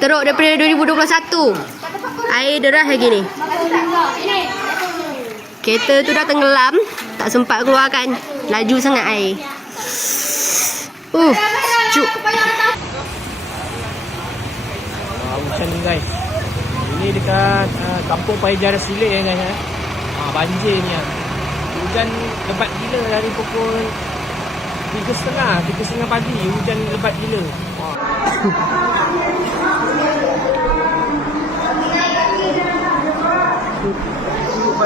Teruk daripada 2021. Air deras lagi ni. Kereta tu dah tenggelam. Tak sempat keluarkan. Laju sangat air. Uh, cuk. Ah, hujan ni guys. Ini dekat uh, kampung Payajar Silik ya guys. Eh. Ah, banjir ni. ah. Hujan lebat gila dari pukul 3.30, 3.30 pagi. Hujan lebat gila. Wah.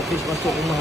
Habis masuk rumah.